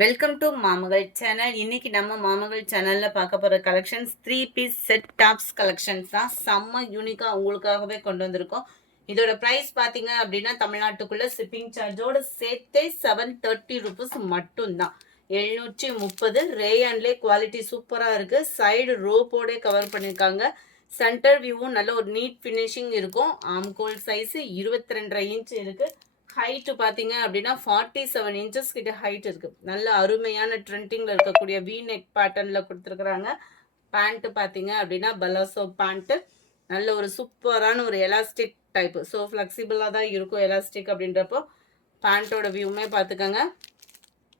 Welcome to மாமகள் channel. இன்னைக்கு நம்ம மாமகள் சேனல்ல பார்க்க போற collections 3 piece set tops collections தான். செம்ம யூனிக்கா உங்களுக்காகவே கொண்டு வந்திருக்கோம். இதோட பிரைஸ் பாத்தீங்க அப்படின்னா தமிழ்நாட்டுக்குள்ள ஷிப்பிங் சார்ஜோட சேர்த்தே 730 ருபீஸ் மட்டும்தான். 730. ரேயான்லே குவாலிட்டி சூப்பரா இருக்கு. சைடு ரோப்போட கவர் பண்ணிருக்காங்க. சென்டர் வியூவும் நல்ல ஒரு நீட் ஃபினிஷிங் இருக்கும். ஆம்கோல் சைஸ் 22.5 இன்ச் இருக்கு. ஹைட்டு பார்த்தீங்க அப்படின்னா 47 இன்ச்சஸ் கிட்ட ஹைட் இருக்குது. நல்ல அருமையான ட்ரெண்டிங்கில் இருக்கக்கூடிய வி நெக் பேட்டர்னில் கொடுத்துருக்குறாங்க. பேண்ட்டு பார்த்தீங்க அப்படின்னா பலாசோ பேண்ட்டு. நல்ல ஒரு சூப்பரான ஒரு எலாஸ்டிக் டைப்பு. ஸோ ஃப்ளெக்சிபிளாக தான் இருக்கும் எலாஸ்டிக் அப்படின்றப்போ. பேண்ட்டோட வியூமே பார்த்துக்கோங்க.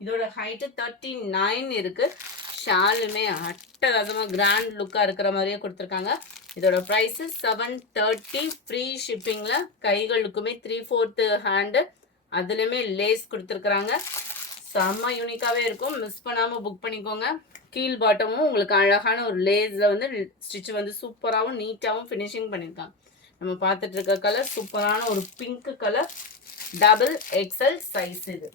இதோட ஹைட்டு 39 இருக்குது. ஷாலுமே அட்டகாசமாக கிராண்ட் லுக்காக இருக்கிற மாதிரியே கொடுத்துருக்காங்க. இதோட ப்ரைஸு 730. ஃப்ரீ ஷிப்பிங்கில். கைகளுக்குமே 3/4 ஹேண்டு. அதுலேயுமே லேஸ் கொடுத்துருக்குறாங்க. செம்ம யூனிக்காகவே இருக்கும். மிஸ் பண்ணாமல் புக் பண்ணிக்கோங்க. கீழ் பாட்டமும் உங்களுக்கு அழகான ஒரு லேஸில் வந்து ஸ்டிச் வந்து சூப்பராகவும் நீட்டாகவும் ஃபினிஷிங் பண்ணியிருக்காங்க. நம்ம பார்த்துட்டு இருக்க கலர் சூப்பரான ஒரு pink colour. Double XL size. இது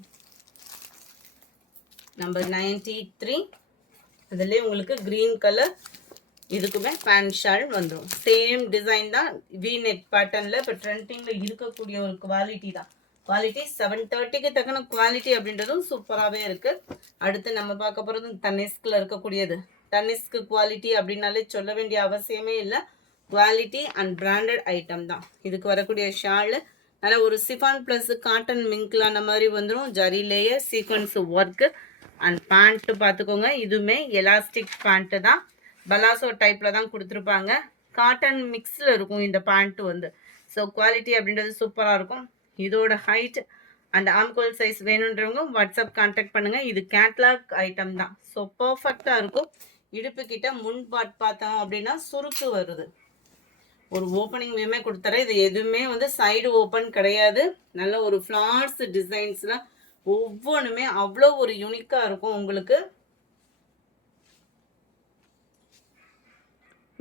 நம்பர் 93. அதுலேயே உங்களுக்கு க்ரீன் கலர். இதுக்குமே பேண்ட் ஷால் வந்துடும். சேம் டிசைன் தான். வி நெக் பேட்டர்னில் இப்போ ட்ரெண்டிங்கில் இருக்கக்கூடிய ஒரு குவாலிட்டி தான். குவாலிட்டி 730க்கு தக்கன குவாலிட்டி அப்படின்றதும் சூப்பராகவே இருக்குது. அடுத்து நம்ம பார்க்க போகிறது தனிஸ்கில் இருக்கக்கூடியது. தனிஸ்க்கு குவாலிட்டி அப்படின்னாலே சொல்ல வேண்டிய அவசியமே இல்லை. குவாலிட்டி அண்ட் பிராண்டட் ஐட்டம் தான். இதுக்கு வரக்கூடிய ஷாலு நல்ல ஒரு சிஃபான் ப்ளஸ் காட்டன் மிங்க்லான மாதிரி வந்துடும். Zari layer sequence work. And pant பார்த்துக்கோங்க. இதுவுமே எலாஸ்டிக் பேண்ட்டு தான். பலாசோ டைப்பில் தான் கொடுத்துருப்பாங்க. காட்டன் மிக்ஸில் இருக்கும் இந்த பேண்ட்டு வந்து. ஸோ குவாலிட்டி அப்படின்றது சூப்பராக இருக்கும். இதோட ஹைட் அண்ட் ஆம்கோல் சைஸ் வேணுன்றவங்க வாட்ஸ்அப் கான்டாக்ட் பண்ணுங்கள். இது கேட்லாக் ஐட்டம் தான். ஸோ பர்ஃபெக்டாக இருக்கும். இடுப்பு கிட்ட முன் பாட் பார்த்தோம் அப்படின்னா சுருக்கு வருது. ஒரு ஓப்பனிங் வியூமே கொடுத்துறேன். இது எதுவுமே வந்து சைடு ஓப்பன் கிடையாது. நல்ல ஒரு ஃப்ளார்ஸ் டிசைன்ஸ்லாம் ஒவ்வொன்றுமே அவ்வளோ ஒரு யூனிக்காக இருக்கும். உங்களுக்கு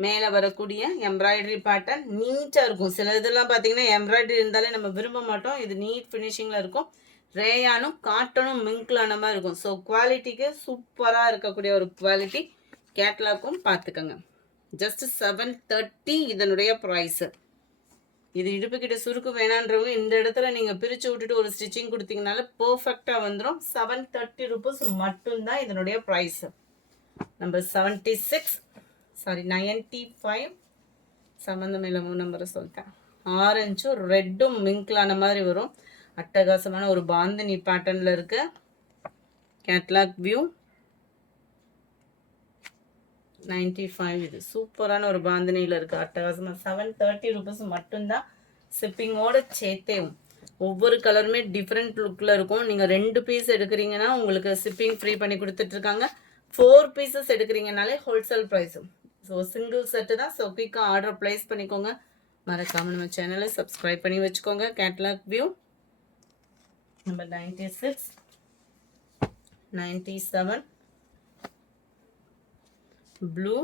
மேலே வரக்கூடிய எம்ப்ராய்டரி பேட்டர்ன் நீட்டாக இருக்கும். சில இதெல்லாம் பார்த்தீங்கன்னா எம்ப்ராய்டரி இருந்தாலே நம்ம விரும்ப மாட்டோம். இது நீட் ஃபினிஷிங்கில் இருக்கும். ரேயானும் காட்டனும் மிங்க்லான மாதிரி இருக்கும். ஸோ குவாலிட்டிக்கு சூப்பராக இருக்கக்கூடிய ஒரு குவாலிட்டி. கேட்லாக்கும் பார்த்துக்கோங்க. ஜஸ்ட் 730 இதனுடைய ப்ரைஸு. இது இடுப்புக்கிட்ட சுருக்கு வேணான்றவங்க இந்த இடத்துல நீங்கள் பிரித்து விட்டுட்டு ஒரு ஸ்டிச்சிங் கொடுத்தீங்கனால பர்ஃபெக்டாக வந்துடும். 730 ருபீஸ் மட்டும்தான் இதனுடைய ப்ரைஸு. நம்பர் 76. சாரி 95. சம்மந்தமில்லை 3 நம்பரை சொல்லிட்டேன். ஆரஞ்சும் ரெட்டும் மிங்க்லான மாதிரி வரும். அட்டகாசமான ஒரு பாந்தினி பேட்டர்னில் இருக்கு. Catalogue view 95. இது சூப்பரான ஒரு பாந்தினியில் இருக்குது. அட்டகாசமாக 730 ருபீஸ் மட்டும்தான். ஷிப்பிங்கோட சேர்த்தேவும். ஒவ்வொரு கலருமே டிஃப்ரெண்ட் லுக்கில் இருக்கும். நீங்கள் 2 பீஸ் எடுக்கிறீங்கன்னா உங்களுக்கு ஷிப்பிங் ஃப்ரீ பண்ணி கொடுத்துட்ருக்காங்க. 4 பீசஸ் எடுக்கிறீங்கனாலே ஹோல்சேல் ப்ரைஸும். ஸோ சிங்கிள் செட்டு தான். ஸோ குயிக்காக ஆர்டர் ப்ளேஸ் பண்ணிக்கோங்க. மறக்காமல் நம்ம சேனலை சப்ஸ்கிரைப் பண்ணி வச்சுக்கோங்க. Catalogue view number 96, 97. Blue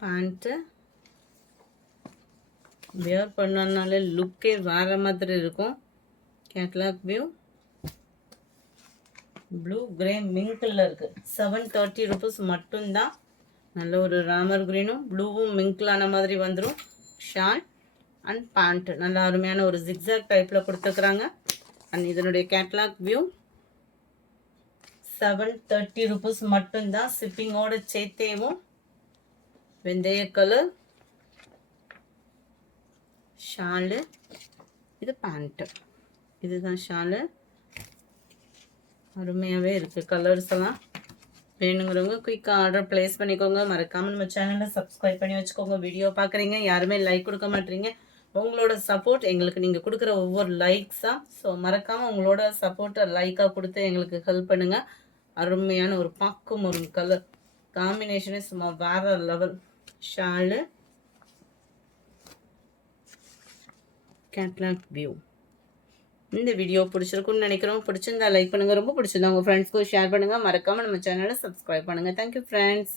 pant. Wear பண்ணனாலே லுக்கே வேறு மாதிரி இருக்கும். Catalogue view blue grey mingle இருக்குது. 730 ருபீஸ் மட்டும்தான். நல்ல ஒரு ராமர் க்ரீனும் ப்ளூவும் மிங்கிலான மாதிரி வந்துடும். ஷால் அண்ட் பேண்ட்டு நல்ல அருமையான ஒரு ஜிக்ஸாக் டைப்பில் கொடுத்துருக்குறாங்க. அண்ட் இதனுடைய கேட்லாக் வியூ 730 ருபீஸ் மட்டும்தான். ஷிப்பிங்கோட சேர்த்தேவும். வெந்தய கலர் ஷாலு. இது பேண்ட்டு. இதுதான் ஷாலு. அருமையாகவே இருக்குது. கலர்ஸ் எல்லாம் வேணுங்கிறவங்க குயிக்காக ஆர்டர் ப்ளேஸ் பண்ணிக்கோங்க. மறக்காமல் நம்ம சேனலை சப்ஸ்கிரைப் பண்ணி வச்சுக்கோங்க. வீடியோ பார்க்குறீங்க, யாருமே லைக் கொடுக்க மாட்டீங்க. உங்களோட சப்போர்ட் எங்களுக்கு நீங்கள் கொடுக்குற ஒவ்வொரு லைக்ஸாக. ஸோ மறக்காமல் உங்களோட சப்போர்ட்டை லைக்காக கொடுத்து எங்களுக்கு ஹெல்ப் பண்ணுங்கள். அருமையான ஒரு பார்க்கும் ஒரு கலர் காம்பினேஷனே சும்மா வேறு லெவல். Shawl catalogue view. இந்த வீடியோ பிடிச்சிருக்குன்னு நினைக்கிறோம். பிடிச்சிருந்தா லைக் பண்ணுங்கள். ரொம்ப பிடிச்சிருந்தா உங்கள் ஃப்ரெண்ட்ஸ்க்கும் ஷேர் பண்ணுங்கள். மறக்காமல் நம்ம சேனலை சப்ஸ்கிரைப் பண்ணுங்கள். Thank you friends.